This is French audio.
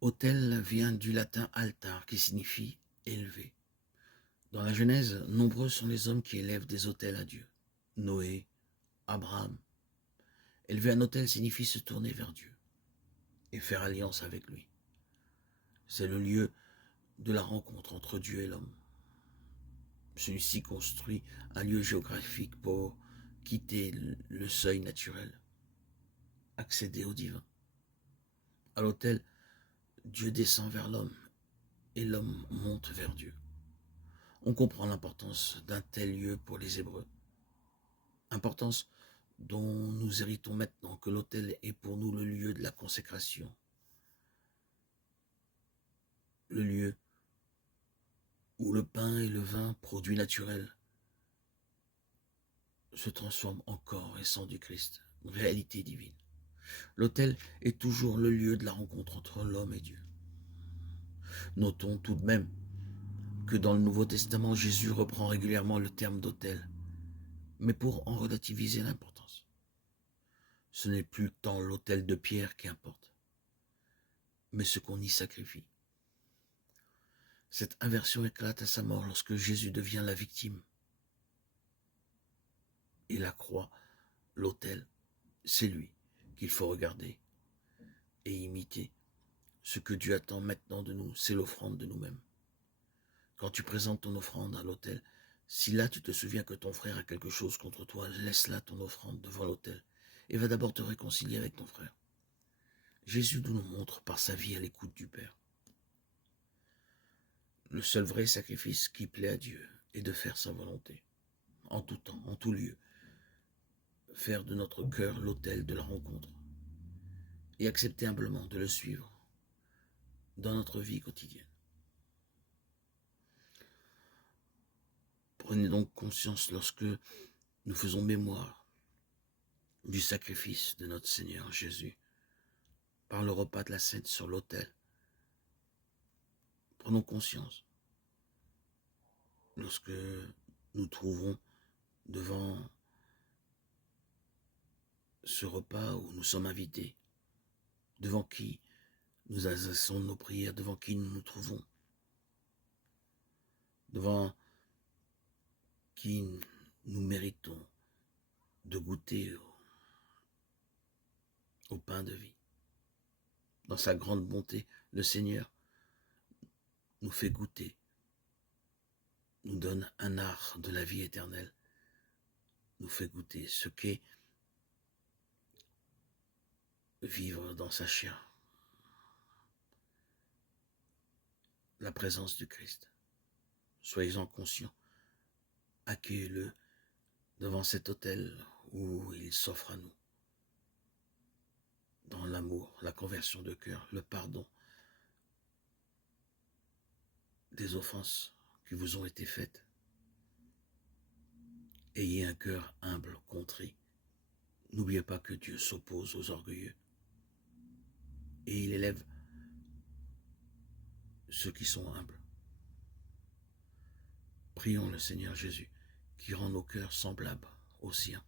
Autel vient du latin altar qui signifie élever. Dans la Genèse, nombreux sont les hommes qui élèvent des autels à Dieu. Noé, Abraham. Élever un autel signifie se tourner vers Dieu et faire alliance avec lui. C'est le lieu de la rencontre entre Dieu et l'homme. Celui-ci construit un lieu géographique pour quitter le seuil naturel, accéder au divin. À l'autel, Dieu descend vers l'homme et l'homme monte vers Dieu. On comprend l'importance d'un tel lieu pour les Hébreux. Importance dont nous héritons maintenant que l'autel est pour nous le lieu de la consécration, le lieu où le pain et le vin, produits naturels, se transforment en corps et sang du Christ, réalité divine. L'autel est toujours le lieu de la rencontre entre l'homme et Dieu. Notons tout de même que dans le Nouveau Testament, Jésus reprend régulièrement le terme d'autel, mais pour en relativiser l'importance. Ce n'est plus tant l'autel de pierre qui importe, mais ce qu'on y sacrifie. Cette inversion éclate à sa mort lorsque Jésus devient la victime. Et la croix, l'autel, c'est lui qu'il faut regarder et imiter. Ce que Dieu attend maintenant de nous, c'est l'offrande de nous-mêmes. Quand tu présentes ton offrande à l'autel, si là tu te souviens que ton frère a quelque chose contre toi, laisse là ton offrande devant l'autel et va d'abord te réconcilier avec ton frère. Jésus nous montre par sa vie à l'écoute du Père. Le seul vrai sacrifice qui plaît à Dieu est de faire sa volonté, en tout temps, en tout lieu. Faire de notre cœur l'autel de la rencontre et accepter humblement de le suivre dans notre vie quotidienne. Prenez donc conscience lorsque nous faisons mémoire du sacrifice de notre Seigneur Jésus par le repas de la Cène sur l'autel. Prenons conscience lorsque nous trouvons devant ce repas où nous sommes invités, devant qui nous adressons nos prières, devant qui nous nous trouvons, devant qui nous méritons de goûter au pain de vie. Dans sa grande bonté, le Seigneur nous fait goûter, nous donne un art de la vie éternelle, nous fait goûter ce qu'est vivre dans sa chair, la présence du Christ. Soyez-en conscients, accueillez-le devant cet autel où il s'offre à nous, dans l'amour, la conversion de cœur, le pardon des offenses qui vous ont été faites. Ayez un cœur humble, contrit. N'oubliez pas que Dieu s'oppose aux orgueilleux et il élève ceux qui sont humbles. Prions le Seigneur Jésus qui rend nos cœurs semblables aux siens